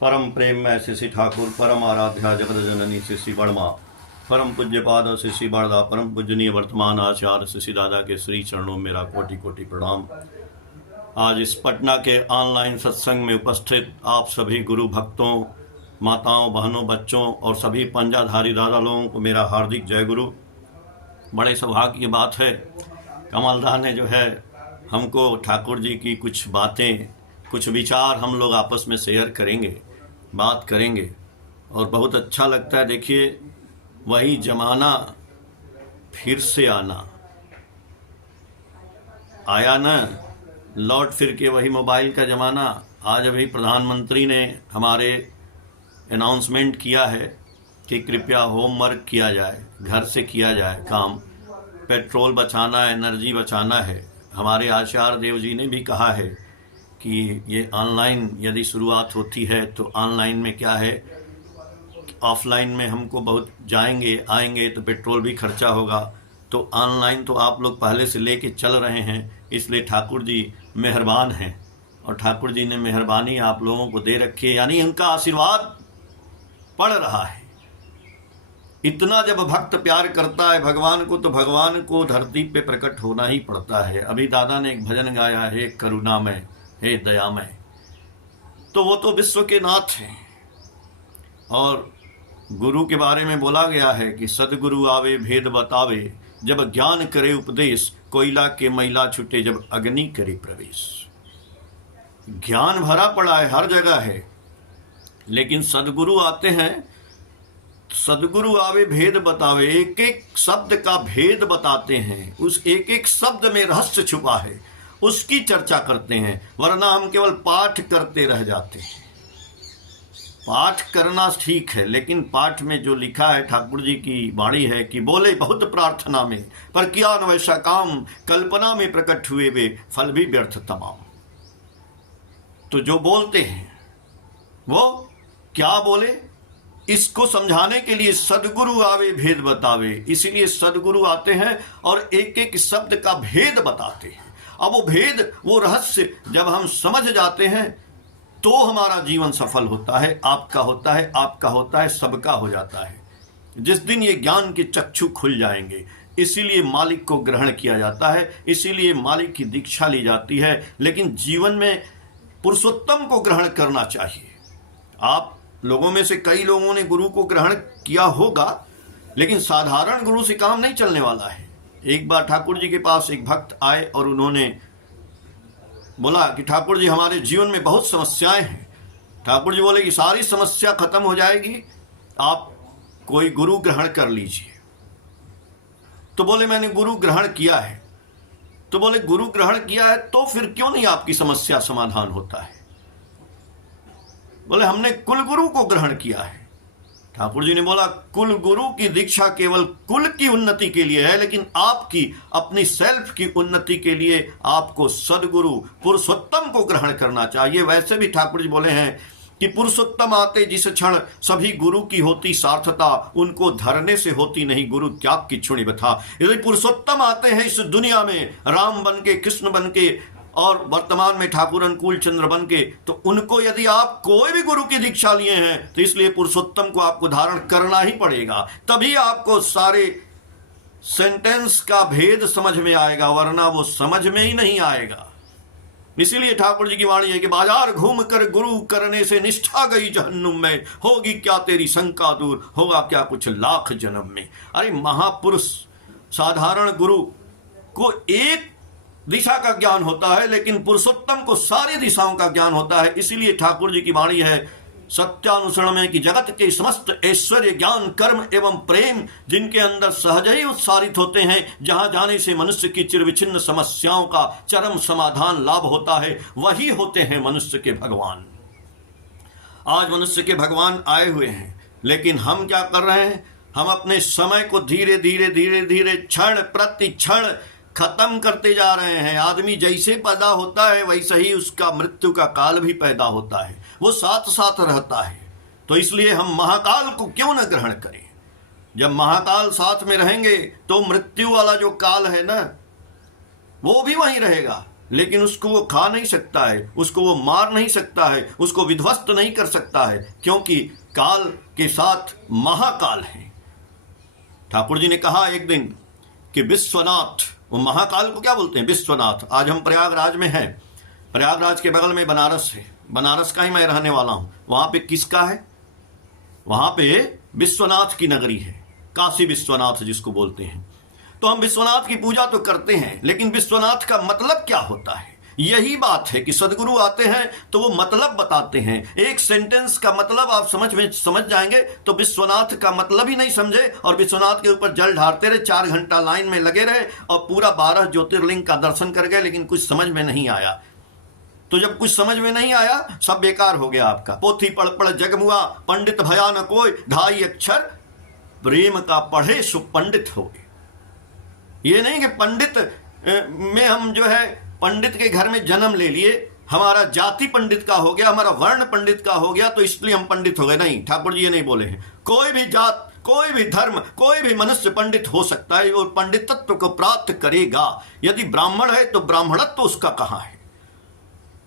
परम प्रेम में शिशि ठाकुर, परम आराध्या जगत जननी शिशि बड़मा, परम पूज्य पाद शिशि बड़दा, परम पूजनीय वर्तमान आचार्य शिशि दादा के श्री चरणों में मेरा कोटि कोटि प्रणाम। आज इस पटना के ऑनलाइन सत्संग में उपस्थित आप सभी गुरु भक्तों, माताओं, बहनों, बच्चों और सभी पंजाधारी दादा लोगों को मेरा हार्दिक जय गुरु। बड़े सौभाग्य की बात है, कमलदा ने जो है हमको ठाकुर जी की कुछ बातें, कुछ विचार हम लोग आपस में शेयर करेंगे, बात करेंगे और बहुत अच्छा लगता है। देखिए, वही जमाना फिर से आया ना, लौट फिर के वही मोबाइल का ज़माना। आज अभी प्रधानमंत्री ने हमारे अनाउंसमेंट किया है कि कृपया होमवर्क किया जाए, घर से किया जाए काम, पेट्रोल बचाना है, एनर्जी बचाना है। हमारे आचार्य देव जी ने भी कहा है कि ये ऑनलाइन यदि शुरुआत होती है तो ऑनलाइन में क्या है, ऑफलाइन में हमको बहुत जाएंगे आएंगे तो पेट्रोल भी खर्चा होगा, तो ऑनलाइन तो आप लोग पहले से लेके चल रहे हैं। इसलिए ठाकुर जी मेहरबान हैं और ठाकुर जी ने मेहरबानी आप लोगों को दे रखी है, यानी उनका आशीर्वाद पड़ रहा है। इतना जब भक्त प्यार करता है भगवान को, तो भगवान को धरती पे प्रकट होना ही पड़ता है। अभी दादा ने एक भजन गाया है, हे करुणामय, हे दयामय, तो वो तो विश्व के नाथ हैं। और गुरु के बारे में बोला गया है कि सदगुरु आवे भेद बतावे, जब ज्ञान करे उपदेश, कोयला के मैला छुटे जब अग्नि करे प्रवेश। ज्ञान भरा पड़ा है, हर जगह है, लेकिन सदगुरु आते हैं, सदगुरु आवे भेद बतावे, एक एक शब्द का भेद बताते हैं, उस एक एक शब्द में रहस्य छुपा है, उसकी चर्चा करते हैं। वरना हम केवल पाठ करते रह जाते हैं। पाठ करना ठीक है, लेकिन पाठ में जो लिखा है, ठाकुर जी की वाणी है कि बोले बहुत प्रार्थना में, पर किया न वैसा काम, कल्पना में प्रकट हुए वे फल भी व्यर्थ तमाम। तो जो बोलते हैं वो क्या बोले, इसको समझाने के लिए सदगुरु आवे भेद बतावे। इसीलिए सदगुरु आते हैं और एक एक शब्द का भेद बताते हैं। अब वो भेद, वो रहस्य जब हम समझ जाते हैं तो हमारा जीवन सफल होता है, आपका होता है, आपका होता है, सबका हो जाता है। जिस दिन ये ज्ञान के चक्षु खुल जाएंगे, इसीलिए मालिक को ग्रहण किया जाता है, इसीलिए मालिक की दीक्षा ली जाती है। लेकिन जीवन में पुरुषोत्तम को ग्रहण करना चाहिए। आप लोगों में से कई लोगों ने गुरु को ग्रहण किया होगा, लेकिन साधारण गुरु से काम नहीं चलने वाला है। एक बार ठाकुर जी के पास एक भक्त आए और उन्होंने बोला कि ठाकुर जी, हमारे जीवन में बहुत समस्याएं हैं। ठाकुर जी बोले कि सारी समस्या खत्म हो जाएगी, आप कोई गुरु ग्रहण कर लीजिए। तो बोले मैंने गुरु ग्रहण किया है। तो बोले गुरु ग्रहण किया है तो फिर क्यों नहीं आपकी समस्या समाधान होता है? बोले हमने कुल गुरु को ग्रहण किया है। ठाकुर जी ने बोला कुल गुरु की दीक्षा केवल कुल की उन्नति के लिए है, लेकिन आपकी अपनी सेल्फ की उन्नति के लिए आपको सदगुरु पुरुषोत्तम को ग्रहण करना चाहिए। वैसे भी ठाकुर जी बोले हैं कि पुरुषोत्तम आते जिस क्षण, सभी गुरु की होती सार्थता, उनको धरने से होती नहीं गुरु त्याग की छुणी बथा। यदि पुरुषोत्तम आते हैं इस दुनिया में, राम बन के, कृष्ण बन के और वर्तमान में ठाकुर अनुकूल चंद्र बन के, तो उनको यदि आप कोई भी गुरु की दीक्षा लिए हैं तो इसलिए पुरुषोत्तम को आपको धारण करना ही पड़ेगा, तभी आपको सारे सेंटेंस का भेद समझ में आएगा, वरना वो समझ में ही नहीं आएगा। इसीलिए ठाकुर जी की वाणी है कि बाजार घूम कर गुरु करने से निष्ठा गई जहन्नुम में, होगी क्या तेरी शंका दूर, होगा क्या कुछ लाख जन्म में। अरे महापुरुष, साधारण गुरु को एक दिशा का ज्ञान होता है, लेकिन पुरुषोत्तम को सारी दिशाओं का ज्ञान होता है। इसीलिए ठाकुर जी की वाणी है सत्यानुसरण में कि जगत के समस्त ऐश्वर्य, ज्ञान, कर्म एवं प्रेम जिनके अंदर सहज ही उत्सारित होते हैं, जहां जाने से मनुष्य की चिरविच्छिन्न समस्याओं का चरम समाधान लाभ होता है, वही होते हैं मनुष्य के भगवान। आज मनुष्य के भगवान आए हुए हैं, लेकिन हम क्या कर रहे हैं? हम अपने समय को धीरे धीरे धीरे धीरे क्षण प्रति क्षण खत्म करते जा रहे हैं। आदमी जैसे पैदा होता है वैसे ही उसका मृत्यु का काल भी पैदा होता है, वो साथ साथ रहता है। तो इसलिए हम महाकाल को क्यों न ग्रहण करें? जब महाकाल साथ में रहेंगे तो मृत्यु वाला जो काल है ना, वो भी वहीं रहेगा। लेकिन उसको वो खा नहीं सकता है, उसको वो मार नहीं सकता है, उसको विध्वस्त नहीं कर सकता है, क्योंकि काल के साथ महाकाल है। ठाकुर जी ने कहा एक दिन कि विश्वनाथ, वो महाकाल को क्या बोलते हैं? विश्वनाथ। आज हम प्रयागराज में हैं, प्रयागराज के बगल में बनारस है, बनारस का ही मैं रहने वाला हूं। वहां पे किसका है? वहां पे विश्वनाथ की नगरी है, काशी विश्वनाथ जिसको बोलते हैं। तो हम विश्वनाथ की पूजा तो करते हैं, लेकिन विश्वनाथ का मतलब क्या होता है? यही बात है कि सदगुरु आते हैं तो वो मतलब बताते हैं। एक सेंटेंस का मतलब आप समझ जाएंगे तो विश्वनाथ का मतलब ही नहीं समझे और विश्वनाथ के ऊपर जल ढारते रहे, 4 घंटा लाइन में लगे रहे और पूरा 12 ज्योतिर्लिंग का दर्शन कर गए, लेकिन कुछ समझ में नहीं आया। तो जब कुछ समझ में नहीं आया, सब बेकार हो गया आपका। पोथी पढ़ पढ़ जगमुआ, पंडित भया न कोई, ढाई अक्षर प्रेम का पढ़े सो पंडित हो गए। ये नहीं कि पंडित में हम जो है पंडित के घर में जन्म ले लिए, हमारा जाति पंडित का हो गया, हमारा वर्ण पंडित का हो गया, तो इसलिए हम पंडित हो गए। नहीं, ठाकुर जी ये नहीं बोले हैं। कोई भी जात, कोई भी धर्म, कोई भी मनुष्य पंडित हो सकता है और पंडितत्व को प्राप्त करेगा। यदि ब्राह्मण है तो ब्राह्मणत्व उसका कहाँ है?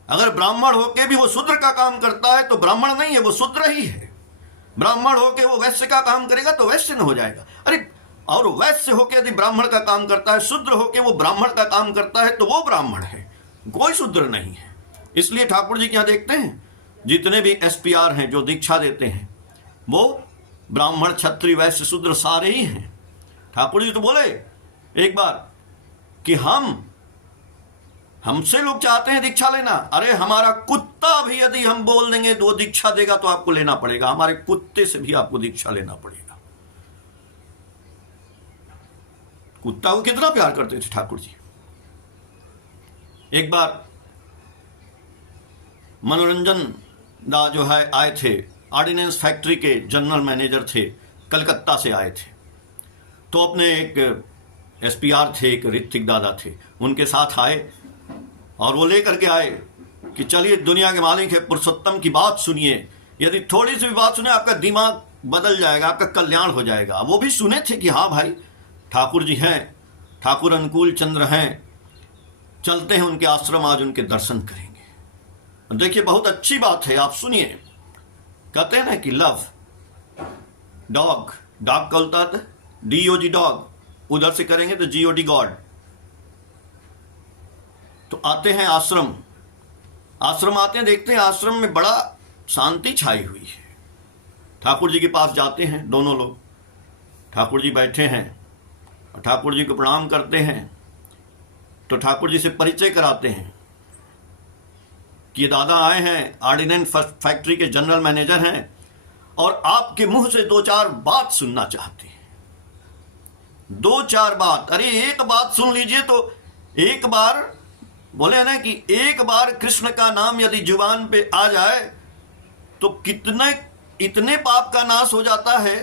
अगर ब्राह्मण होके भी वो शूद्र का काम करता है तो ब्राह्मण नहीं है, वो शूद्र ही है। ब्राह्मण होके वो वैश्य का काम करेगा तो वैश्य न हो जाएगा। अरे, और वैश्य होके यदि ब्राह्मण का काम करता है, शूद्र होके वो ब्राह्मण का काम करता है तो वो ब्राह्मण है, कोई शूद्र नहीं है। इसलिए ठाकुर जी क्या देखते हैं, जितने भी SPR हैं जो दीक्षा देते हैं वो ब्राह्मण, क्षत्रिय, वैश्य, शूद्र सारे ही हैं। ठाकुर जी तो बोले एक बार कि हमसे लोग चाहते हैं दीक्षा लेना। अरे, हमारा कुत्ता भी यदि हम बोल देंगे तो वो दीक्षा देगा तो आपको लेना पड़ेगा। हमारे कुत्ते से भी आपको दीक्षा लेना पड़ेगा। कुत्ता को कितना प्यार करते थे ठाकुर जी। एक बार मनोरंजन दा जो है आए थे, ऑर्डिनेंस फैक्ट्री के जनरल मैनेजर थे, कलकत्ता से आए थे। तो अपने एक SPR थे, एक ऋत्विक दादा थे, उनके साथ आए और वो लेकर के आए कि चलिए दुनिया के मालिक है पुरुषोत्तम की बात सुनिए। यदि थोड़ी सी भी बात सुने आपका दिमाग बदल जाएगा, आपका कल्याण हो जाएगा। वो भी सुने थे कि हाँ भाई ठाकुर जी हैं, ठाकुर अनुकूल चंद्र हैं, चलते हैं उनके आश्रम, आज उनके दर्शन करेंगे। देखिए बहुत अच्छी बात है, आप सुनिए। कहते हैं ना कि लव डॉग, डॉग का होता है DOG डॉग, उधर से करेंगे तो GOD गॉड। तो आते हैं आश्रम, आश्रम आते हैं, देखते हैं आश्रम में बड़ा शांति छाई हुई है। ठाकुर जी के पास जाते हैं दोनों लोग, ठाकुर जी बैठे हैं और ठाकुर जी को प्रणाम करते हैं। तो ठाकुर जी से परिचय कराते हैं कि दादा आए हैं, ऑर्डिनेंस फैक्ट्री के जनरल मैनेजर हैं और आपके मुंह से 2-4 बात सुनना चाहते हैं। 2-4 बात, अरे एक बात सुन लीजिए। तो एक बार बोले ना कि एक बार कृष्ण का नाम यदि जुबान पे आ जाए तो इतने पाप का नाश हो जाता है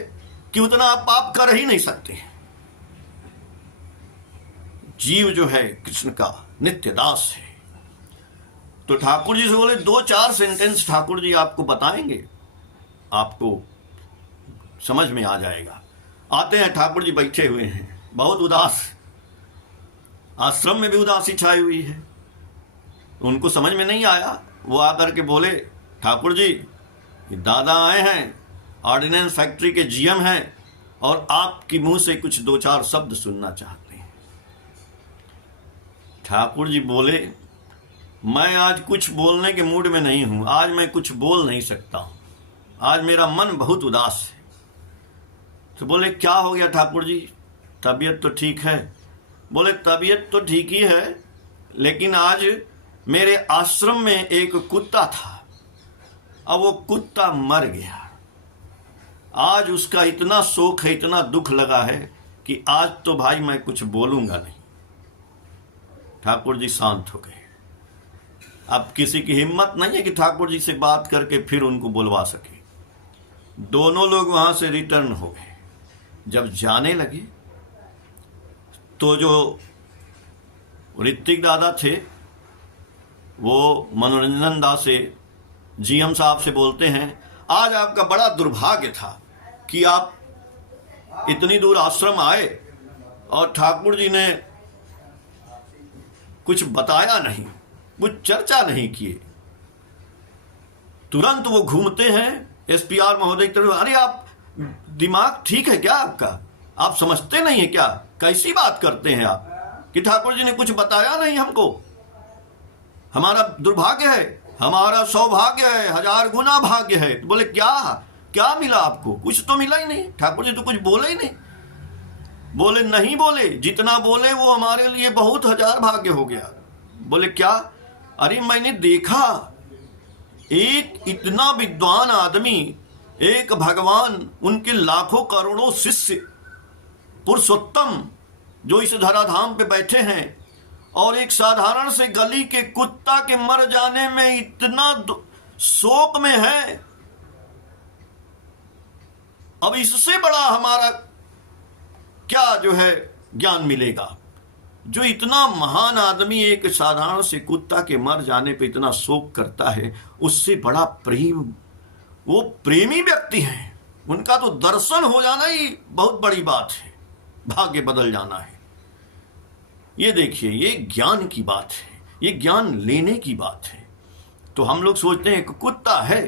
कि उतना आप पाप कर ही नहीं सकते। जीव जो है कृष्ण का नित्य दास है। तो ठाकुर जी से बोले 2-4 सेंटेंस ठाकुर जी आपको बताएंगे, आपको समझ में आ जाएगा। आते हैं, ठाकुर जी बैठे हुए हैं, बहुत उदास, आश्रम में भी उदासी छाई हुई है। उनको समझ में नहीं आया। वो आकर के बोले ठाकुर जी दादा आए हैं, ऑर्डिनेंस फैक्ट्री के GM हैं और आपकी मुंह से कुछ 2-4 शब्द सुनना चाहते हैं। ठाकुर जी बोले मैं आज कुछ बोलने के मूड में नहीं हूं, आज मैं कुछ बोल नहीं सकता हूं, आज मेरा मन बहुत उदास है। तो बोले क्या हो गया ठाकुर जी, तबीयत तो ठीक है? बोले तबीयत तो ठीक ही है, लेकिन आज मेरे आश्रम में एक कुत्ता था, अब वो कुत्ता मर गया। आज उसका इतना शोक है, इतना दुख लगा है कि आज तो भाई मैं कुछ बोलूंगा नहीं। ठाकुर जी शांत हो गए। अब किसी की हिम्मत नहीं है कि ठाकुर जी से बात करके फिर उनको बुलवा सके। दोनों लोग वहां से रिटर्न हो गए। जब जाने लगे तो जो ऋत्विक दादा थे वो मनोरंजन दास से, GM साहब से बोलते हैं आज आपका बड़ा दुर्भाग्य था कि आप इतनी दूर आश्रम आए और ठाकुर जी ने कुछ बताया नहीं, कुछ चर्चा नहीं किए, तुरंत वो घूमते हैं एसपीआर महोदय की तरफ। अरे आप दिमाग ठीक है क्या आपका? आप समझते नहीं है क्या? कैसी बात करते हैं आप कि ठाकुर जी ने कुछ बताया नहीं हमको? हमारा दुर्भाग्य है, हमारा सौभाग्य है, 1000 गुना भाग्य है। तो बोले क्या क्या मिला आपको? कुछ तो मिला ही नहीं, ठाकुर जी तो कुछ बोले ही नहीं। बोले नहीं बोले, जितना बोले वो हमारे लिए बहुत 1000 भाग्य हो गया। बोले क्या? अरे मैंने देखा एक इतना विद्वान आदमी, एक भगवान, उनके लाखों करोड़ों शिष्य पुरुषोत्तम जो इस धराधाम पे बैठे हैं, और एक साधारण से गली के कुत्ता के मर जाने में इतना शोक में है। अब इससे बड़ा हमारा क्या जो है ज्ञान मिलेगा? जो इतना महान आदमी एक साधारण से कुत्ता के मर जाने पे इतना शोक करता है, उससे बड़ा प्रेम, वो प्रेमी व्यक्ति है, उनका तो दर्शन हो जाना ही बहुत बड़ी बात है, भाग्य बदल जाना है। ये देखिए, ये ज्ञान की बात है, ये ज्ञान लेने की बात है। तो हम लोग सोचते हैं कि कुत्ता है,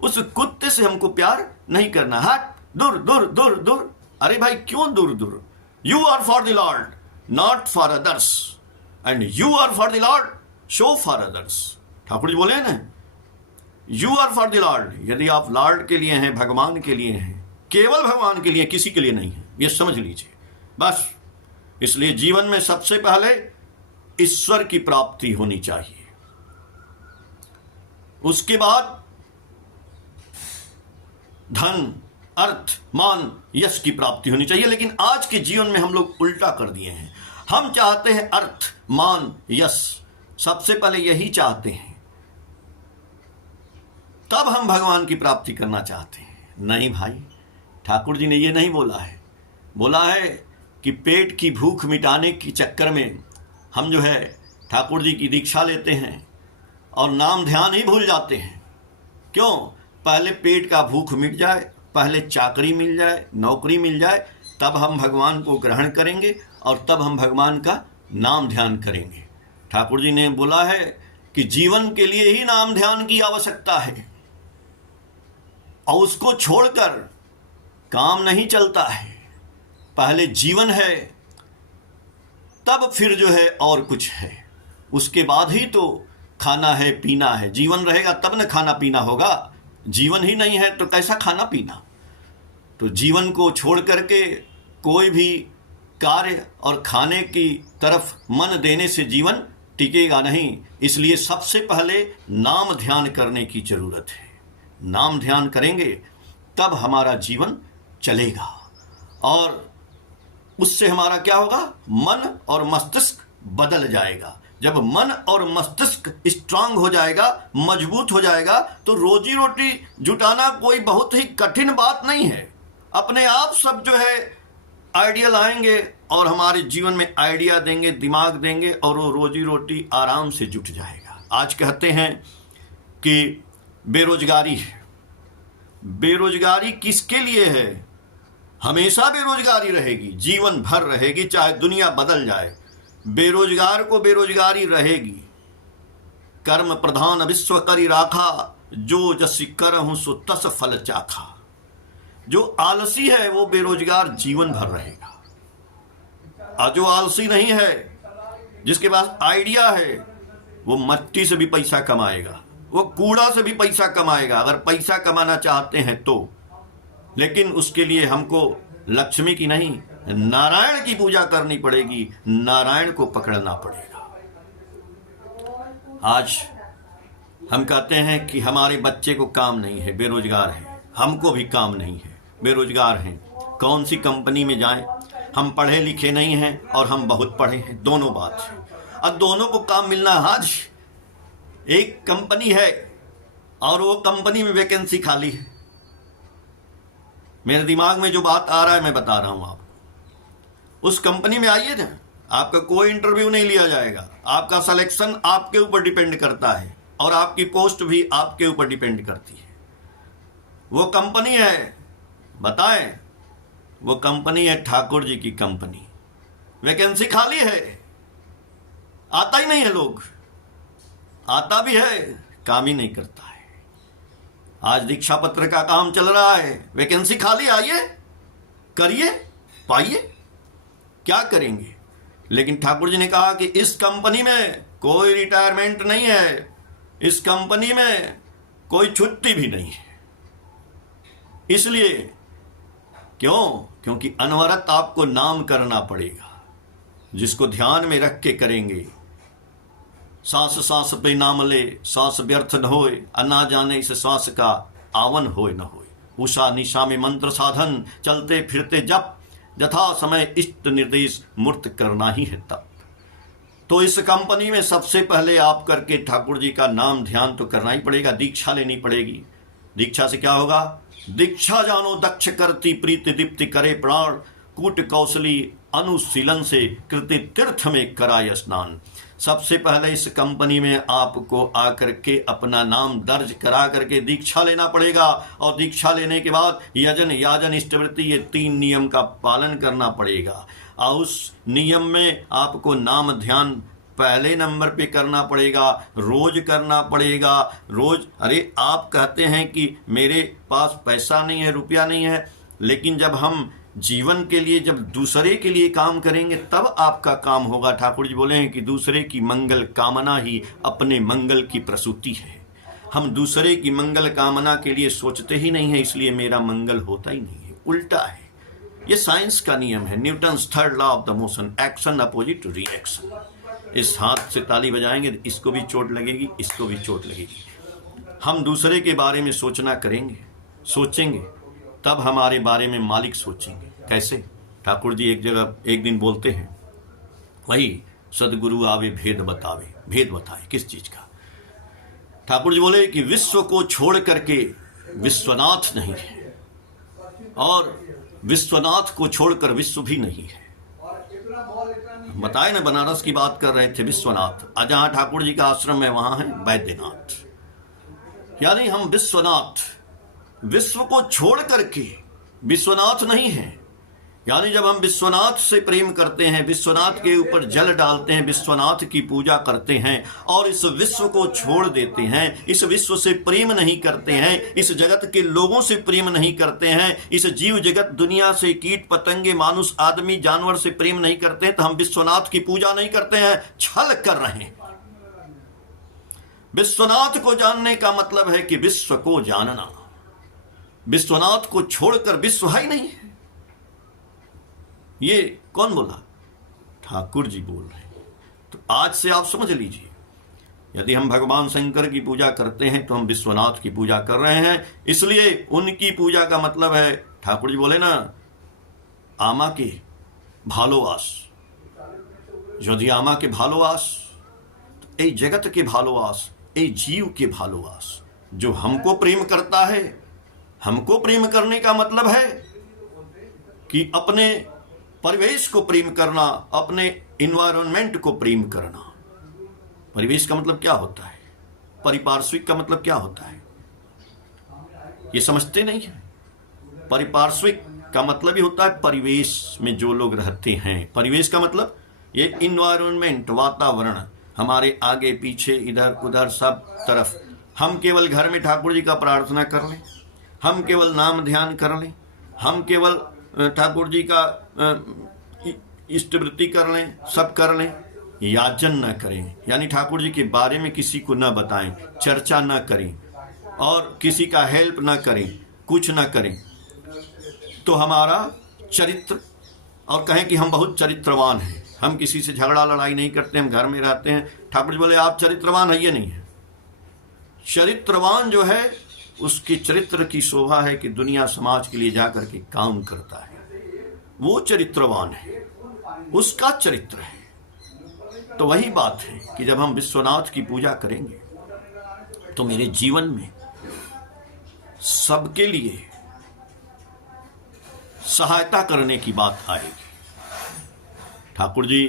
उस कुत्ते से हमको प्यार नहीं करना, हट, दूर दूर दूर दूर। अरे भाई क्यों दूर दूर? You are for the Lord, not for others, and you are for the Lord, show for others. Thakur ji बोले ना, you are for the Lord. यदि आप लॉर्ड के लिए हैं, भगवान के लिए हैं, केवल भगवान के लिए, किसी के लिए नहीं है, ये समझ लीजिए बस। इसलिए जीवन में सबसे पहले ईश्वर की प्राप्ति होनी चाहिए, उसके बाद धन, अर्थ, मान, यश की प्राप्ति होनी चाहिए। लेकिन आज के जीवन में हम लोग उल्टा कर दिए हैं। हम चाहते हैं अर्थ, मान, यश, सबसे पहले यही चाहते हैं, तब हम भगवान की प्राप्ति करना चाहते हैं। नहीं भाई, ठाकुर जी ने ये नहीं बोला है। बोला है कि पेट की भूख मिटाने के चक्कर में हम जो है ठाकुर जी की दीक्षा लेते हैं और नाम ध्यान ही भूल जाते हैं। क्यों? पहले पेट का भूख मिट जाए, पहले चाकरी मिल जाए, नौकरी मिल जाए, तब हम भगवान को ग्रहण करेंगे और तब हम भगवान का नाम ध्यान करेंगे। ठाकुर जी ने बोला है कि जीवन के लिए ही नाम ध्यान की आवश्यकता है, और उसको छोड़कर काम नहीं चलता है। पहले जीवन है, तब फिर जो है और कुछ है, उसके बाद ही तो खाना है, पीना है। जीवन रहेगा तब न खाना पीना होगा, जीवन ही नहीं है तो कैसा खाना पीना? तो जीवन को छोड़ करके कोई भी कार्य और खाने की तरफ मन देने से जीवन टिकेगा नहीं। इसलिए सबसे पहले नाम ध्यान करने की जरूरत है। नाम ध्यान करेंगे तब हमारा जीवन चलेगा, और उससे हमारा क्या होगा? मन और मस्तिष्क बदल जाएगा। जब मन और मस्तिष्क स्ट्रांग हो जाएगा, मजबूत हो जाएगा, तो रोजी रोटी जुटाना कोई बहुत ही कठिन बात नहीं है। अपने आप सब जो है आइडिया लाएंगे और हमारे जीवन में आइडिया देंगे, दिमाग देंगे, और वो रोजी रोटी आराम से जुट जाएगा। आज कहते हैं कि बेरोजगारी है। बेरोजगारी किसके लिए है? हमेशा बेरोजगारी रहेगी, जीवन भर रहेगी, चाहे दुनिया बदल जाए। बेरोजगार को बेरोजगारी रहेगी। कर्म प्रधान विश्व करी राखा, जो जसि करहूं सो तस फल चाखा। जो आलसी है वो बेरोजगार जीवन भर रहेगा, और जो आलसी नहीं है, जिसके पास आइडिया है, वो मट्टी से भी पैसा कमाएगा, वो कूड़ा से भी पैसा कमाएगा, अगर पैसा कमाना चाहते हैं तो। लेकिन उसके लिए हमको लक्ष्मी की नहीं, नारायण की पूजा करनी पड़ेगी, नारायण को पकड़ना पड़ेगा। आज हम कहते हैं कि हमारे बच्चे को काम नहीं है, बेरोजगार है, हमको भी काम नहीं है, बेरोजगार हैं। कौन सी कंपनी में जाएं? हम पढ़े लिखे नहीं हैं और हम बहुत पढ़े हैं, दोनों बात है। अब दोनों को काम मिलना, आज एक कंपनी है और वो कंपनी में वैकेंसी खाली है। मेरे दिमाग में जो बात आ रहा है मैं बता रहा हूं आपको। उस कंपनी में आइए ना, आपका कोई इंटरव्यू नहीं लिया जाएगा, आपका सिलेक्शन आपके ऊपर डिपेंड करता है, और आपकी पोस्ट भी आपके ऊपर डिपेंड करती है। वो कंपनी है, बताएं, वो कंपनी है ठाकुर जी की कंपनी। वैकेंसी खाली है, आता ही नहीं है, लोग आता भी है, काम ही नहीं करता है। आज दीक्षा पत्र का काम चल रहा है, वैकेंसी खाली, आइए करिए पाइए, क्या करेंगे। लेकिन ठाकुर जी ने कहा कि इस कंपनी में कोई रिटायरमेंट नहीं है, इस कंपनी में कोई छुट्टी भी नहीं है। इसलिए क्यों? क्योंकि अनवरत आपको नाम करना पड़ेगा, जिसको ध्यान में रख के करेंगे। सांस सांस पे नाम ले, सांस व्यर्थ न होए, अन्ना जाने इस श्वास का आवन होए न होए। उषा निशा में मंत्र साधन, चलते फिरते जप, यथा समय इष्ट निर्देश मूर्त करना ही है तब। तो इस कंपनी में सबसे पहले आप करके ठाकुर जी का नाम ध्यान तो करना ही पड़ेगा, दीक्षा लेनी पड़ेगी। दीक्षा से क्या होगा? दीक्षा जानो दक्ष करती प्रीति दीप्ति करे प्राण, कूट कौशली अनुशीलन से कृति तीर्थ में कराय स्नान। सबसे पहले इस कंपनी में आपको आकर के अपना नाम दर्ज करा करके दीक्षा लेना पड़ेगा, और दीक्षा लेने के बाद यजन याजन इष्टवृत्ति, ये 3 नियम का पालन करना पड़ेगा। और उस नियम में आपको नाम ध्यान पहले नंबर पे करना पड़ेगा, रोज करना पड़ेगा। रोज, अरे आप कहते हैं कि मेरे पास पैसा नहीं है, रुपया नहीं है, लेकिन जब हम जीवन के लिए, जब दूसरे के लिए काम करेंगे तब आपका काम होगा। ठाकुर जी बोले हैं कि दूसरे की मंगल कामना ही अपने मंगल की प्रसूति है। हम दूसरे की मंगल कामना के लिए सोचते ही नहीं है, इसलिए मेरा मंगल होता ही नहीं है, उल्टा है। ये साइंस का नियम है, Newton's 3rd law of the motion, action opposite to reaction. इस हाथ से ताली बजाएंगे, इसको भी चोट लगेगी, इसको भी चोट लगेगी। हम दूसरे के बारे में सोचना करेंगे, सोचेंगे, तब हमारे बारे में मालिक सोचेंगे। कैसे? ठाकुर जी एक जगह एक दिन बोलते हैं, वही सदगुरु आवे भेद बतावे। भेद बताए किस चीज का? ठाकुर जी बोले कि विश्व को छोड़ करके विश्वनाथ नहीं है, और विश्वनाथ को छोड़कर विश्व भी नहीं है। बताए ना, बनारस की बात कर रहे थे, विश्वनाथ। जहां ठाकुर जी का आश्रम है वहां है वैद्यनाथ। यानी हम विश्वनाथ, विश्व को छोड़ करके विश्वनाथ नहीं है। यानी जब हम विश्वनाथ से प्रेम करते हैं, विश्वनाथ के ऊपर जल डालते हैं, विश्वनाथ की पूजा करते हैं, और इस विश्व को छोड़ देते हैं, इस विश्व से प्रेम नहीं करते हैं, इस जगत के लोगों से प्रेम नहीं करते हैं, इस जीव जगत दुनिया से, कीट पतंगे मानुष आदमी जानवर से प्रेम नहीं करते हैं, तो हम विश्वनाथ की पूजा नहीं करते हैं, छल कर रहे हैं। विश्वनाथ को जानने का मतलब है कि विश्व को जानना। विश्वनाथ को छोड़कर विश्व है ही नहीं है। ये कौन बोला? ठाकुर जी बोल रहे हैं। तो आज से आप समझ लीजिए, यदि हम भगवान शंकर की पूजा करते हैं तो हम विश्वनाथ की पूजा कर रहे हैं। इसलिए उनकी पूजा का मतलब है, ठाकुर जी बोले ना, आमा के भालोवास। यदि आमा के भालोवास, तो ए जगत के भालोवास, ए जीव के भालोवास। जो हमको प्रेम करता है, हमको प्रेम करने का मतलब है कि अपने परिवेश को प्रेम करना, अपने इन्वायरमेंट को प्रेम करना। परिवेश का मतलब क्या होता है? परिपार्श्विक का मतलब क्या होता है? ये समझते नहीं है। परिपार्श्विक का मतलब ही होता है परिवेश में जो लोग रहते हैं। परिवेश का मतलब ये इन्वायरमेंट, वातावरण, हमारे आगे पीछे इधर उधर सब तरफ। हम केवल घर में ठाकुर जी का प्रार्थना कर लें, हम केवल नाम ध्यान कर लें, हम केवल ठाकुर जी का इष्टवृत्ति कर लें, सब कर लें, याचन न करें, यानी ठाकुर जी के बारे में किसी को न बताएं, चर्चा न करें, और किसी का हेल्प न करें, कुछ न करें, तो हमारा चरित्र, और कहें कि हम बहुत चरित्रवान हैं, हम किसी से झगड़ा लड़ाई नहीं करते, हम घर में रहते हैं। ठाकुर जी बोले आप चरित्रवान है, ये नहीं है। चरित्रवान जो है, उसके चरित्र की शोभा है कि दुनिया समाज के लिए जाकर के काम करता है, वो चरित्रवान है, उसका चरित्र है। तो वही बात है कि जब हम विश्वनाथ की पूजा करेंगे तो मेरे जीवन में सबके लिए सहायता करने की बात आएगी। ठाकुर जी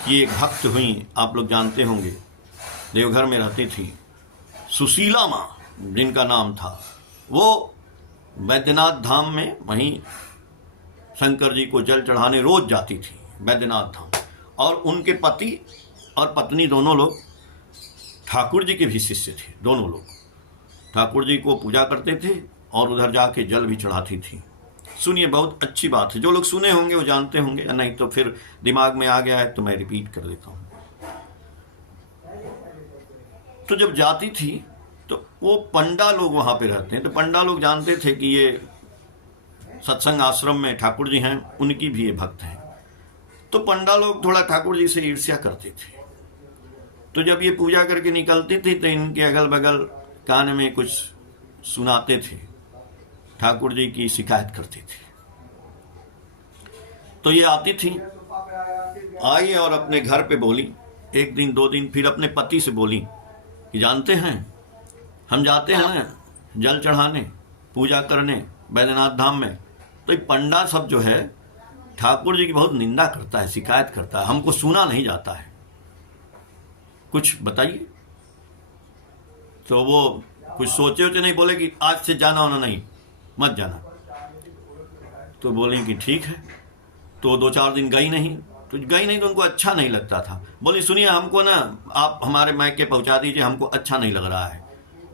की एक भक्त हुई, आप लोग जानते होंगे, देवघर में रहती थी, सुशीला माँ जिनका नाम था। वो वैद्यनाथ धाम में, वहीं शंकर जी को जल चढ़ाने रोज जाती थी वैद्यनाथ धाम। और उनके पति और पत्नी दोनों लोग ठाकुर जी के भी शिष्य थे। दोनों लोग ठाकुर जी को पूजा करते थे और उधर जाके जल भी चढ़ाती थी। सुनिए, बहुत अच्छी बात है। जो लोग सुने होंगे वो जानते होंगे, नहीं तो फिर दिमाग में आ गया है तो मैं रिपीट कर देता हूँ। तो जब जाती थी तो वो पंडा लोग वहाँ पे रहते हैं, तो पंडा लोग जानते थे कि ये सत्संग आश्रम में ठाकुर जी हैं, उनकी भी ये भक्त हैं। तो पंडा लोग थोड़ा ठाकुर जी से ईर्ष्या करते थे। तो जब ये पूजा करके निकलती थी तो इनके अगल बगल कान में कुछ सुनाते थे, ठाकुर जी की शिकायत करते थे। तो ये आती थी, आई और अपने घर पे बोली, एक दिन 2 दिन, फिर अपने पति से बोली कि जानते हैं हम जाते हैं ना जल चढ़ाने, पूजा करने बैद्यनाथ धाम में, तो ये पंडा सब जो है ठाकुर जी की बहुत निंदा करता है, शिकायत करता है, हमको सुना नहीं जाता है, कुछ बताइए। तो वो कुछ सोचे होते नहीं, बोले कि आज से जाना होना नहीं, मत जाना। तो बोली कि ठीक है। तो 2-4 दिन गई नहीं, तो उनको अच्छा नहीं लगता था। बोली सुनिए, हमको ना आप हमारे मायके पहुंचा दीजिए, हमको अच्छा नहीं लग रहा है।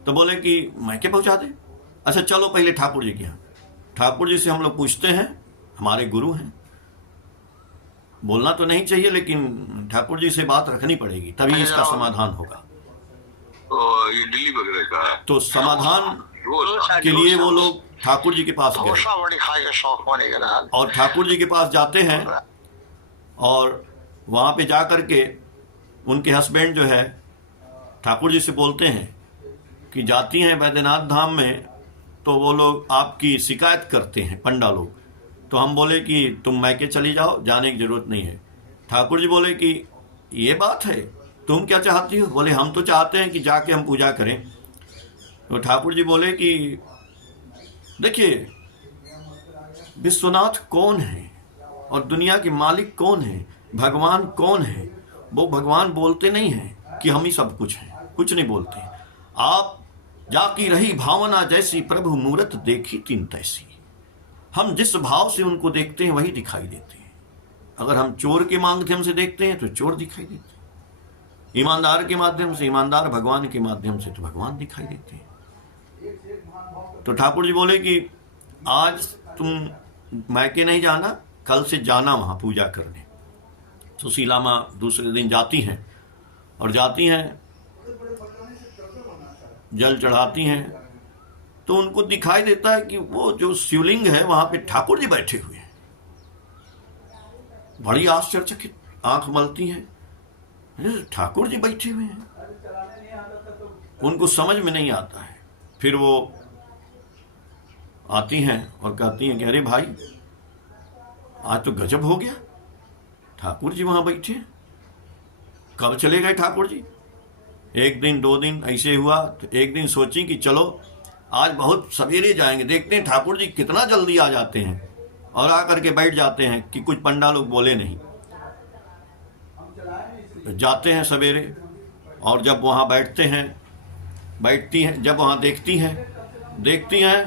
तो बोले कि मायके पहुंचा दे, अच्छा चलो पहले ठाकुर जी के यहाँ, ठाकुर जी से हम लोग पूछते हैं, हमारे गुरु हैं, बोलना तो नहीं चाहिए लेकिन ठाकुर जी से बात रखनी पड़ेगी, तभी इसका समाधान होगा। ये दिल्ली वगैरह का। तो समाधान के लिए वो लोग ठाकुर जी के पास गए और ठाकुर जी के पास जाते हैं और वहाँ पे जा कर के उनके हस्बैंड जो है ठाकुर जी से बोलते हैं कि जाती हैं बैद्यनाथ धाम में तो वो लोग आपकी शिकायत करते हैं पंडा लोग। तो हम बोले कि तुम मैके चली जाओ, जाने की ज़रूरत नहीं है। ठाकुर जी बोले कि ये बात है, तुम क्या चाहती हो? बोले हम तो चाहते हैं कि जाके हम पूजा करें। तो ठाकुर जी बोले कि देखिए, विश्वनाथ कौन है और दुनिया के मालिक कौन है, भगवान कौन है? वो भगवान बोलते नहीं हैं कि हम ही सब कुछ हैं, कुछ नहीं बोलते। आप जाकी रही भावना जैसी, प्रभु मूरत देखी तीन तैसी। हम जिस भाव से उनको देखते हैं वही दिखाई देते हैं। अगर हम चोर के माध्यम से देखते हैं तो चोर दिखाई देते हैं, ईमानदार के माध्यम से ईमानदार, भगवान के माध्यम से तो भगवान दिखाई देते हैं। तो ठाकुर जी बोले कि आज तुम मैके नहीं जाना, कल से जाना वहाँ पूजा करने। सुशीला माँ दूसरे दिन जाती हैं और जाती हैं जल चढ़ाती हैं, तो उनको दिखाई देता है कि वो जो शिवलिंग है वहाँ पे ठाकुर जी बैठे हुए हैं। बड़ी आश्चर्यचकित आंख मलती हैं, ठाकुर जी बैठे हुए हैं, उनको समझ में नहीं आता है। फिर वो आती हैं और कहती हैं कि अरे भाई, आज तो गजब हो गया, ठाकुर जी वहाँ बैठे हैं, कब चले गए ठाकुर जी? 1 दिन 2 दिन ऐसे हुआ। तो एक दिन सोची कि चलो आज बहुत सवेरे जाएंगे, देखते हैं ठाकुर जी कितना जल्दी आ जाते हैं, और आकर के बैठ जाते हैं कि कुछ पंडा लोग बोले नहीं। तो जाते हैं सवेरे और जब वहाँ बैठती हैं, जब वहाँ देखती हैं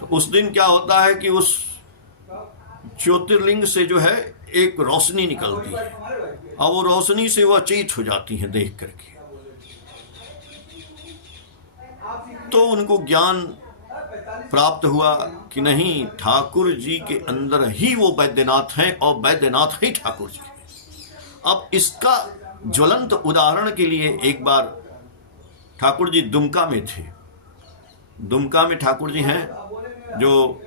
तो उस दिन क्या होता है कि उस ज्योतिर्लिंग से जो है एक रोशनी निकलती है और वो रोशनी से वो अचेत हो जाती हैं देख करके। तो उनको ज्ञान प्राप्त हुआ कि नहीं, ठाकुर जी के अंदर ही वो बैद्यनाथ हैं और बैद्यनाथ ही ठाकुर जी हैं। अब इसका ज्वलंत उदाहरण के लिए एक बार ठाकुर जी दुमका में थे। दुमका में ठाकुर जी हैं जो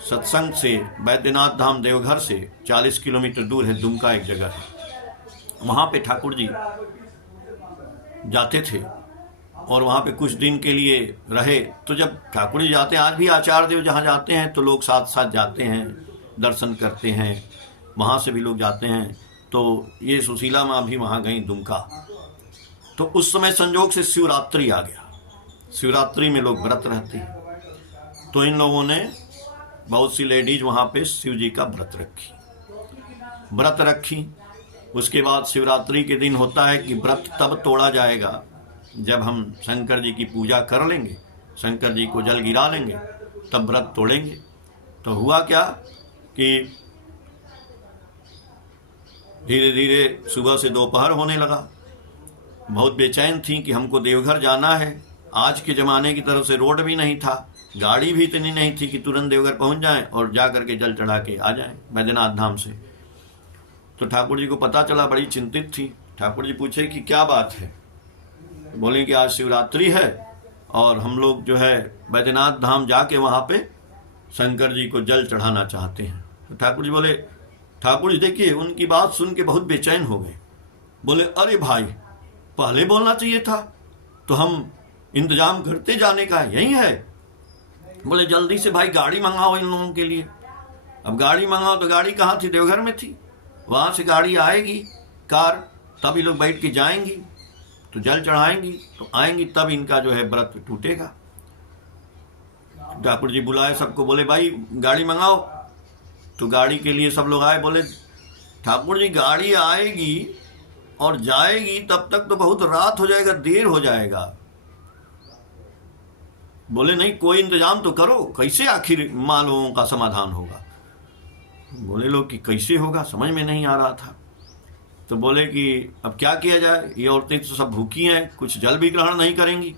सत्संग से बैद्यनाथ धाम देवघर से 40 किलोमीटर दूर है। दुमका एक जगह है, वहाँ पे ठाकुर जी जाते थे और वहाँ पे कुछ दिन के लिए रहे। तो जब ठाकुर जी जाते हैं, आज भी आचार्य देव जहाँ जाते हैं तो लोग साथ साथ जाते हैं, दर्शन करते हैं, वहाँ से भी लोग जाते हैं। तो ये सुशीला माँ भी वहाँ गई दुमका। तो उस समय संजोग से शिवरात्रि आ गया। शिवरात्रि में लोग व्रत रहते हैं, तो इन लोगों ने, बहुत सी लेडीज वहाँ पे शिव जी का व्रत रखी। उसके बाद शिवरात्रि के दिन होता है कि व्रत तब तोड़ा जाएगा जब हम शंकर जी की पूजा कर लेंगे, शंकर जी को जल गिरा लेंगे, तब व्रत तोड़ेंगे। तो हुआ क्या कि धीरे धीरे सुबह से दोपहर होने लगा। बहुत बेचैन थी कि हमको देवघर जाना है। आज के ज़माने की तरफ से रोड भी नहीं था, गाड़ी भी इतनी नहीं थी कि तुरंत देवघर पहुंच जाएं और जा करके जल चढ़ा के आ जाएं बैद्यनाथ धाम से। तो ठाकुर जी को पता चला, बड़ी चिंतित थी। ठाकुर जी पूछे कि क्या बात है? बोले कि आज शिवरात्रि है और हम लोग जो है बैद्यनाथ धाम जाके वहाँ पे शंकर जी को जल चढ़ाना चाहते हैं। तो ठाकुर जी बोले, ठाकुर जी देखिए उनकी बात सुन के बहुत बेचैन हो गए। बोले अरे भाई, पहले बोलना चाहिए था, तो हम इंतजाम करते जाने का, यही है। बोले जल्दी से भाई गाड़ी मंगाओ इन लोगों के लिए। अब गाड़ी मंगाओ तो गाड़ी कहाँ थी? देवघर में थी। वहाँ से गाड़ी आएगी कार, तभी लोग बैठ के जाएंगी तो जल चढ़ाएंगी, तो आएंगी तब इनका जो है व्रत टूटेगा। ठाकुर जी बुलाए सबको, बोले भाई गाड़ी मंगाओ। तो गाड़ी के लिए सब लोग आए। बोले ठाकुर जी गाड़ी आएगी और जाएगी तब तक तो बहुत रात हो जाएगा, देर हो जाएगा। बोले नहीं, कोई इंतजाम तो करो, कैसे आखिर माँ लोगों का समाधान होगा? बोले लोग कि कैसे होगा, समझ में नहीं आ रहा था। तो बोले कि अब क्या किया जाए, ये औरतें तो सब भूखी हैं, कुछ जल भी ग्रहण नहीं करेंगी।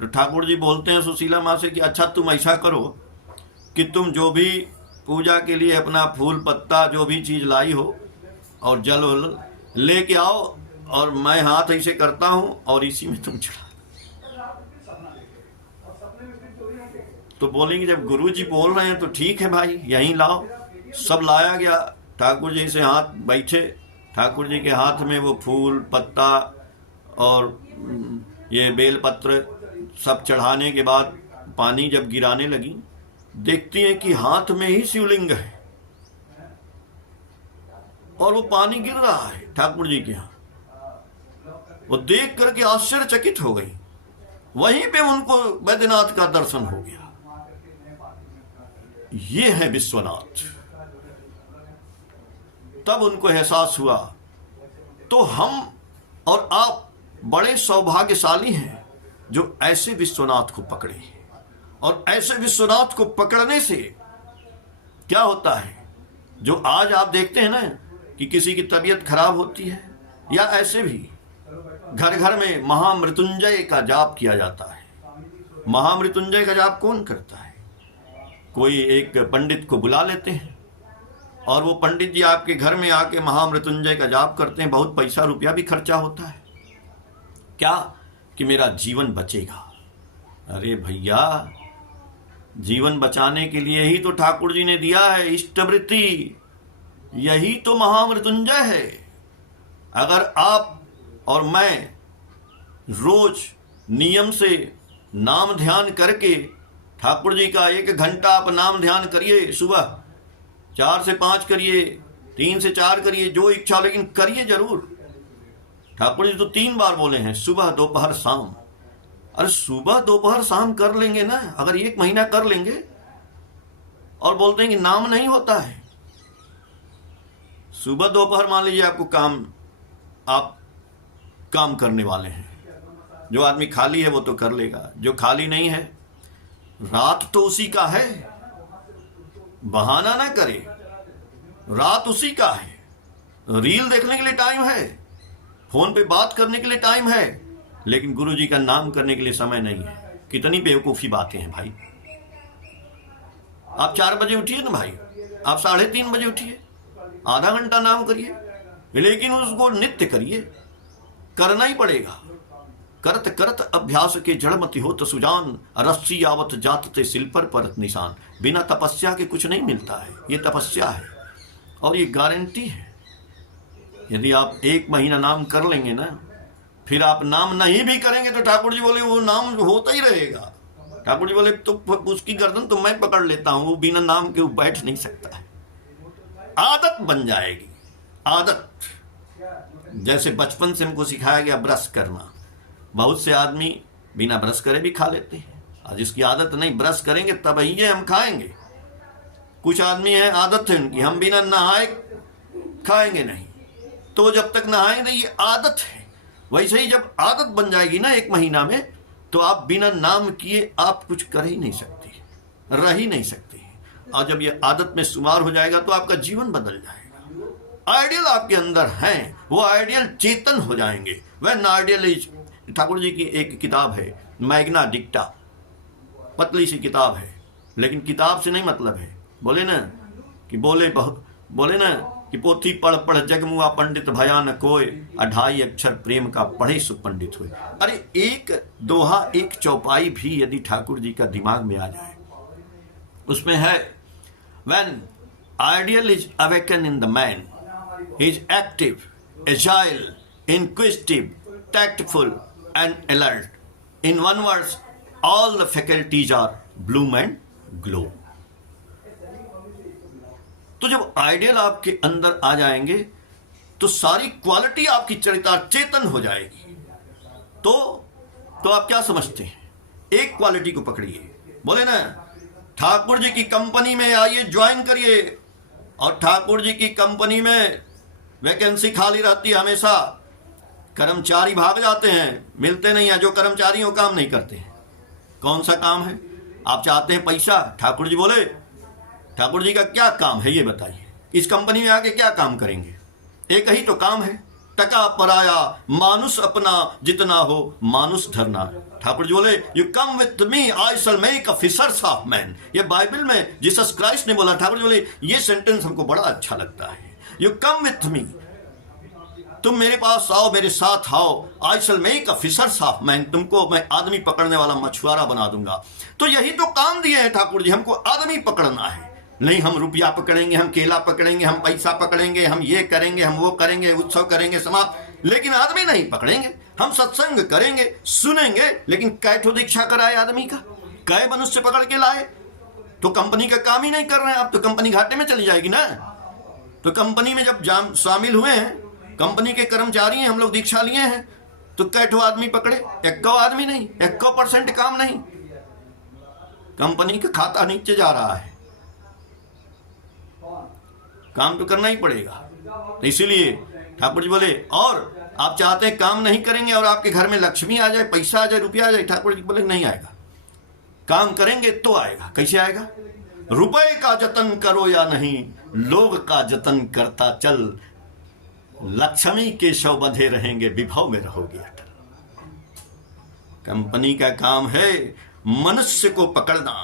तो ठाकुर जी बोलते हैं सुशीला माँ से कि अच्छा तुम ऐसा करो कि तुम जो भी पूजा के लिए अपना फूल पत्ता जो भी चीज़ लाई हो और जल वल लेके आओ, और मैं हाथ ऐसे करता हूँ और इसी में तुम चढ़ा। तो बोलेंगे जब गुरु जी बोल रहे हैं तो ठीक है भाई, यहीं लाओ। सब लाया गया। ठाकुर जी से हाथ बैठे, ठाकुर जी के हाथ में वो फूल पत्ता और ये बेलपत्र सब चढ़ाने के बाद पानी जब गिराने लगी, देखती हैं कि हाथ में ही शिवलिंग है और वो पानी गिर रहा है ठाकुर जी के यहाँ। वो देख करके आश्चर्यचकित हो गई। वहीं पे उनको बैद्यनाथ का दर्शन हो गया। ये है विश्वनाथ। तब उनको एहसास हुआ, तो हम और आप बड़े सौभाग्यशाली हैं जो ऐसे विश्वनाथ को पकड़े। और ऐसे विश्वनाथ को पकड़ने से क्या होता है, जो आज आप देखते हैं ना कि किसी की तबीयत खराब होती है, या ऐसे भी घर घर में महामृत्युंजय का जाप किया जाता है। महामृत्युंजय का जाप कौन करता है? कोई एक पंडित को बुला लेते हैं और वो पंडित जी आपके घर में आके महामृत्युंजय का जाप करते हैं। बहुत पैसा रुपया भी खर्चा होता है, क्या कि मेरा जीवन बचेगा। अरे भैया, जीवन बचाने के लिए ही तो ठाकुर जी ने दिया है इष्टवृत्ति, यही तो महामृत्युंजय है। अगर आप और मैं रोज नियम से नाम ध्यान करके, ठाकुर जी का 1 घंटा आप नाम ध्यान करिए, सुबह 4 से 5 करिए, 3 से 4 करिए, जो इच्छा, लेकिन करिए जरूर। ठाकुर जी तो 3 बार बोले हैं, सुबह दोपहर शाम। अरे सुबह दोपहर शाम कर लेंगे ना, अगर 1 महीना कर लेंगे, और बोलते हैं कि नाम नहीं होता है। सुबह दोपहर मान लीजिए आपको काम, आप काम करने वाले हैं, जो आदमी खाली है वो तो कर लेगा, जो खाली नहीं है, रात तो उसी का है, बहाना ना करे, रात उसी का है। रील देखने के लिए टाइम है, फोन पे बात करने के लिए टाइम है, लेकिन गुरु जी का नाम करने के लिए समय नहीं है। कितनी बेवकूफ़ी बातें हैं भाई। आप 4 बजे उठिए ना भाई, आप 3:30 बजे उठिए, आधा घंटा नाम करिए, लेकिन उसको नित्य करिए, करना ही पड़ेगा। करत करत अभ्यास के जड़मति हो तो सुजान, रस्सी आवत जात ते सिल पर परत निशान। बिना तपस्या के कुछ नहीं मिलता है, ये तपस्या है और ये गारंटी है। यदि आप 1 महीना नाम कर लेंगे ना, फिर आप नाम नहीं भी करेंगे तो ठाकुर जी बोले वो नाम होता ही रहेगा। ठाकुर जी बोले तो उसकी गर्दन तो मैं पकड़ लेता हूं, वो बिना नाम के बैठ नहीं सकता है। आदत बन जाएगी, आदत। जैसे बचपन से हमको सिखाया गया ब्रश करना, बहुत से आदमी बिना ब्रश करे भी खा लेते हैं, और जिसकी आदत नहीं, ब्रश करेंगे तब ही हम खाएंगे। कुछ आदमी है, आदत है उनकी, हम बिना नहाए खाएंगे नहीं, तो जब तक नहाए नहीं, ये आदत है। वैसे ही जब आदत बन जाएगी ना 1 महीना में, तो आप बिना नाम किए आप कुछ कर ही नहीं सकते, रह ही नहीं सकते। और जब ये आदत में शुमार हो जाएगा तो आपका जीवन बदल जाएगा। आइडियल आपके अंदर हैं, वो आइडियल चेतन हो जाएंगे। When ideal is, Thakur ji की एक किताब है मैग्ना डिक्टा, पतली सी किताब है, लेकिन किताब से नहीं मतलब है। बोले ना कि पोथी पढ़ पढ़ जगमुआ पंडित भया न कोय, 2.5 अक्षर प्रेम का पढ़े सुपंडित हुए। अरे एक दोहा, एक चौपाई भी यदि ठाकुर जी का दिमाग में आ जाए, उसमें है when ideal is awaken in the man, he is active, agile, inquisitive, tactful and alert. In one word, all the faculties are bloom and glow. तो जब आइडियल आपके अंदर आ जाएंगे तो सारी क्वालिटी आपकी चरितार्थ चेतन हो जाएगी। तो आप क्या समझते हैं? एक क्वालिटी को पकड़िए। बोले ना ठाकुर जी की कंपनी में आइए, ज्वाइन करिए, और ठाकुर जी की कंपनी में वैकेंसी खाली रहती है हमेशा, कर्मचारी भाग जाते हैं, मिलते नहीं है। जो कर्मचारी वो काम नहीं करते हैं। कौन सा काम है? आप चाहते हैं पैसा, ठाकुर जी बोले ठाकुर जी का क्या काम है ये बताइए, इस कंपनी में आके क्या काम करेंगे? एक ही तो काम है, टका पराया मानुष अपना, जितना हो मानुष धरना। ठाकुर जी बोले you come with me I shall make a fishers of man. ये बाइबल में जीसस क्राइस्ट ने बोला। ठाकुर जी बोले ये सेंटेंस हमको बड़ा अच्छा लगता है, यू कम विथ मी, तुम मेरे पास आओ, मेरे साथ आओ, I shall make a fishers of man, तुमको मैं आदमी पकड़ने वाला मछुआरा बना दूंगा। तो यही तो काम दिए हैं ठाकुर जी, हमको आदमी पकड़ना है। नहीं हम रुपया पकड़ेंगे, हम केला पकड़ेंगे, हम पैसा पकड़ेंगे, हम ये करेंगे, हम वो करेंगे, उत्सव करेंगे, समाप्त, लेकिन आदमी नहीं पकड़ेंगे। हम सत्संग करेंगे, सुनेंगे, लेकिन कैठो दीक्षा कराए आदमी का, कै मनुष्य पकड़ के लाए? तो कंपनी का काम ही नहीं कर रहे हैं आप, तो कंपनी घाटे में चली जाएगी ना। तो कंपनी में जब शामिल हुए हैं, कंपनी के कर्मचारी हैं, हम लोग दीक्षा लिए हैं, तो कैठो आदमी पकड़े? 1 आदमी नहीं, 1% काम नहीं। कंपनी का खाता नीचे जा रहा है, काम तो करना ही पड़ेगा। तो इसीलिए ठाकुर जी बोले, और आप चाहते हैं काम नहीं करेंगे और आपके घर में लक्ष्मी आ जाए, पैसा आ जाए, रुपया आ जाए? ठाकुर जी बोले नहीं आएगा, काम करेंगे तो आएगा। कैसे आएगा? रुपए का जतन करो या नहीं, लोग का जतन करता चल, लक्ष्मी के शव बंधे रहेंगे, विभव में रहोगे अटल। कंपनी का काम है मनुष्य को पकड़ना,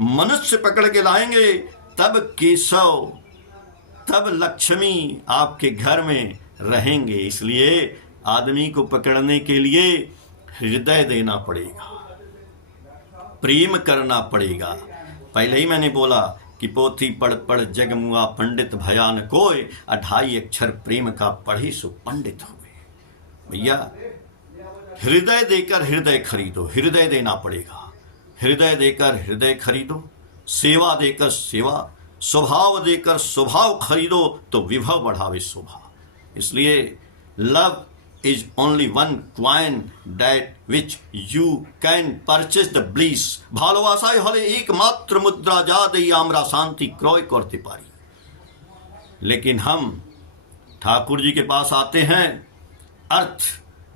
मनुष्य पकड़ के लाएंगे तब केशव, तब लक्ष्मी आपके घर में रहेंगे। इसलिए आदमी को पकड़ने के लिए हृदय देना पड़ेगा, प्रेम करना पड़ेगा। पहले ही मैंने बोला कि पोथी पढ़ पढ़ जगमुआ पंडित भया न कोय, 2.5 अक्षर प्रेम का पढ़ी सो पंडित हुए। भैया हृदय देकर हृदय खरीदो, हृदय देना पड़ेगा। हृदय देकर हृदय खरीदो, सेवा देकर सेवा, स्वभाव देकर स्वभाव खरीदो तो विभव बढ़ावे शोभा। इसलिए love is only one coin that which you can purchase the bliss। ভালোবাসাই হলে एकमात्र मुद्रा जा दई আমরা शांति क्रय करते पारी। लेकिन हम ठाकुर जी के पास आते हैं अर्थ,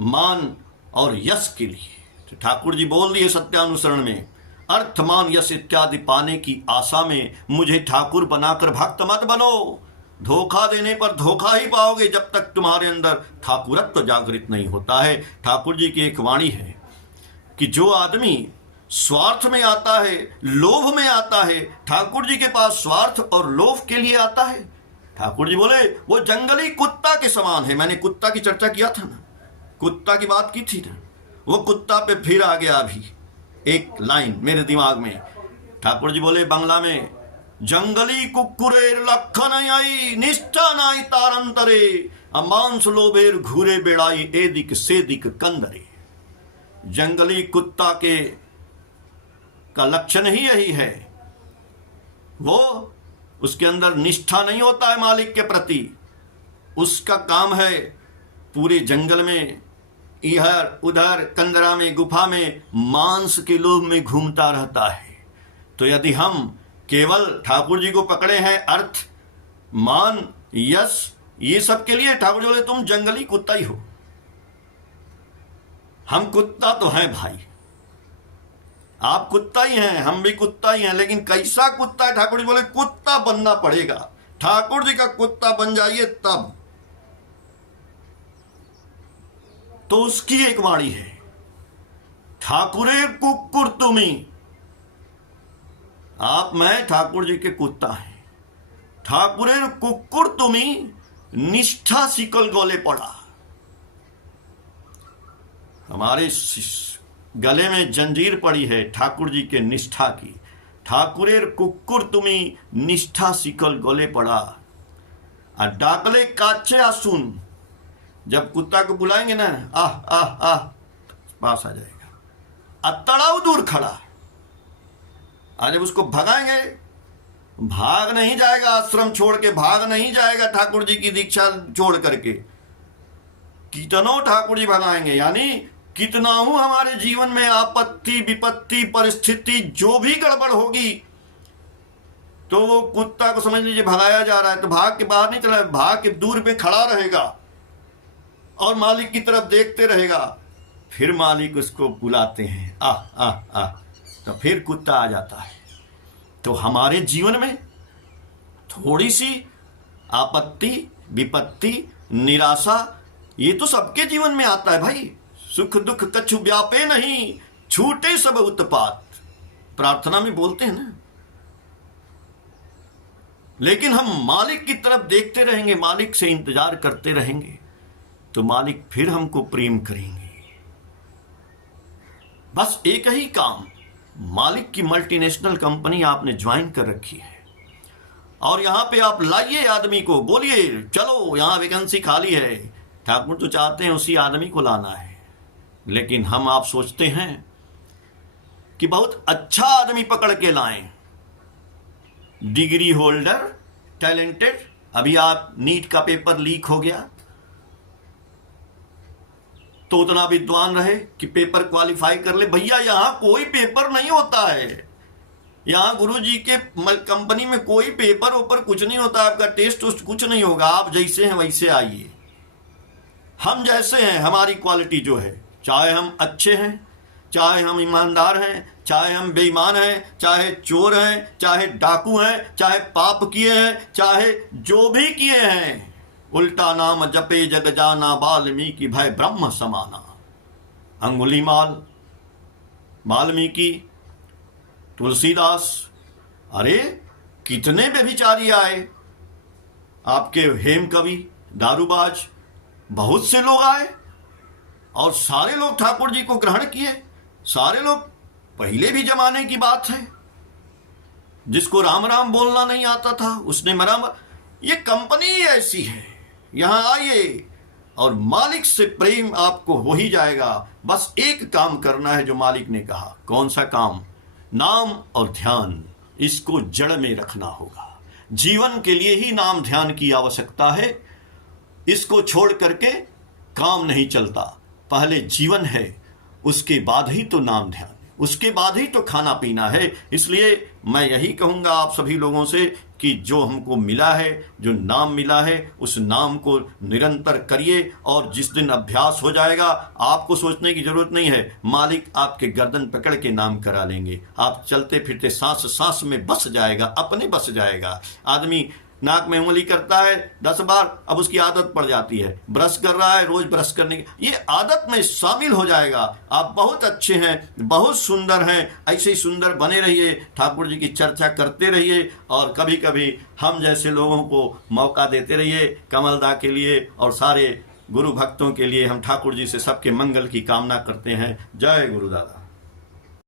मान और यश के लिए। तो ठाकुर जी बोल दिए सत्यानुसरण में, अर्थ मान यश इत्यादि पाने की आशा में मुझे ठाकुर बनाकर भक्त मत बनो। धोखा देने पर धोखा ही पाओगे जब तक तुम्हारे अंदर ठाकुरत्व जागृत नहीं होता है। ठाकुर जी की एक वाणी है कि जो आदमी स्वार्थ में आता है, लोभ में आता है, ठाकुर जी के पास स्वार्थ और लोभ के लिए आता है, ठाकुर जी बोले वो जंगली कुत्ता के समान है। मैंने कुत्ता की चर्चा किया था ना, कुत्ता की बात की थी ना, वो कुत्ता पे फिर आ गया। अभी एक लाइन मेरे दिमाग में, ठाकुर जी बोले बांग्ला में, जंगली कुकुरेर लक्षण आई निष्ठा नाई तारंतरे, अमांस लोभेर घूरे बेड़ाई एदिक सेदिक कंदरे। जंगली कुत्ता का लक्षण ही यही है, वो उसके अंदर निष्ठा नहीं होता है मालिक के प्रति। उसका काम है पूरे जंगल में इधर उधर कंदरा में गुफा में मांस के लोभ में घूमता रहता है। तो यदि हम केवल ठाकुर जी को पकड़े हैं अर्थ मान यश ये सब के लिए, ठाकुर जी बोले तुम जंगली कुत्ता ही हो। हम कुत्ता तो हैं भाई, आप कुत्ता ही हैं, हम भी कुत्ता ही हैं, लेकिन कैसा कुत्ता है? ठाकुर जी बोले कुत्ता बनना पड़ेगा। ठाकुर जी का कुत्ता बन जाइए तब। तो उसकी एक वाणी है, ठाकुरे कुक्कुर तुमी। आप मैं ठाकुर जी के कुत्ता है। ठाकुरे कुक्कुर तुमी निष्ठा सिकल गले पड़ा। हमारे गले में जंजीर पड़ी है ठाकुर जी के निष्ठा की। ठाकुरेर कुक्कुर तुमी निष्ठा सिकल गले पड़ा। और डाकले काचे आसुन, जब कुत्ता को बुलाएंगे ना, आह आह आह पास आ जाएगा। अतड़ाऊ दूर खड़ा। आज जब उसको भगाएंगे, भाग नहीं जाएगा, आश्रम छोड़ के भाग नहीं जाएगा ठाकुर जी की दीक्षा छोड़ करके। कितनों ठाकुर जी भगाएंगे, यानी कितना हूं हमारे जीवन में आपत्ति विपत्ति परिस्थिति जो भी गड़बड़ होगी, तो वो कुत्ता को समझ लीजिए भगाया जा रहा है, तो भाग के बाहर नहीं चला, भाग के दूर पे खड़ा रहेगा और मालिक की तरफ देखते रहेगा। फिर मालिक उसको बुलाते हैं, आह आह आह, तो फिर कुत्ता आ जाता है। तो हमारे जीवन में थोड़ी सी आपत्ति विपत्ति निराशा, ये तो सबके जीवन में आता है भाई। सुख दुख कछु व्यापे नहीं, छूटे सब उत्पात, प्रार्थना में बोलते हैं ना। लेकिन हम मालिक की तरफ देखते रहेंगे, मालिक से इंतजार करते रहेंगे, तो मालिक फिर हमको प्रेम करेंगे। बस एक ही काम, मालिक की मल्टीनेशनल कंपनी आपने ज्वाइन कर रखी है और यहां पे आप लाइए आदमी को, बोलिए चलो यहां वैकेंसी खाली है। ठाकुर तो चाहते हैं उसी आदमी को लाना है, लेकिन हम आप सोचते हैं कि बहुत अच्छा आदमी पकड़ के लाएं, डिग्री होल्डर, टैलेंटेड। अभी आप नीट का पेपर लीक हो गया तो उतना विद्वान रहे कि पेपर क्वालिफाई कर ले। भैया यहां कोई पेपर नहीं होता है, यहां गुरुजी के कंपनी में कोई पेपर ऊपर कुछ नहीं होता, आपका टेस्ट उस्ट कुछ नहीं होगा। आप जैसे हैं वैसे आइए, हम जैसे हैं हमारी क्वालिटी जो है, चाहे हम अच्छे हैं, चाहे हम ईमानदार हैं, चाहे हम बेईमान हैं, चाहे चोर हैं, चाहे डाकू हैं, चाहे पाप किए हैं, चाहे जो भी किए हैं, उल्टा नाम जपे जग जाना, वाल्मीकि भय ब्रह्म समाना। अंगुलीमाल, वाल्मीकि, तुलसीदास, अरे कितने व्यभिचारी आए, आपके हेम कवि, दारूबाज, बहुत से लोग आए और सारे लोग ठाकुर जी को ग्रहण किए। सारे लोग, पहले भी जमाने की बात है, जिसको राम राम बोलना नहीं आता था उसने मराम। ये कंपनी ऐसी है, यहां आइए और मालिक से प्रेम आपको हो ही जाएगा। बस एक काम करना है जो मालिक ने कहा। कौन सा काम? नाम और ध्यान, इसको जड़ में रखना होगा। जीवन के लिए ही नाम ध्यान की आवश्यकता है, इसको छोड़ करके काम नहीं चलता। पहले जीवन है, उसके बाद ही तो नाम ध्यान, उसके बाद ही तो खाना पीना है। इसलिए मैं यही कहूंगा आप सभी लोगों से कि जो हमको मिला है, जो नाम मिला है, उस नाम को निरंतर करिए और जिस दिन अभ्यास हो जाएगा, आपको सोचने की जरूरत नहीं है, मालिक आपके गर्दन पकड़ के नाम करा लेंगे। आप चलते फिरते सांस सांस में बस जाएगा, अपने बस जाएगा। आदमी नाक में उंगली करता है 10 बार, अब उसकी आदत पड़ जाती है। ब्रश कर रहा है, रोज ब्रश करने की, ये आदत में शामिल हो जाएगा। आप बहुत अच्छे हैं, बहुत सुंदर हैं, ऐसे ही सुंदर बने रहिए, ठाकुर जी की चर्चा करते रहिए और कभी कभी हम जैसे लोगों को मौका देते रहिए। कमलदा के लिए और सारे गुरु भक्तों के लिए हम ठाकुर जी से सबके मंगल की कामना करते हैं। जय गुरुदादा।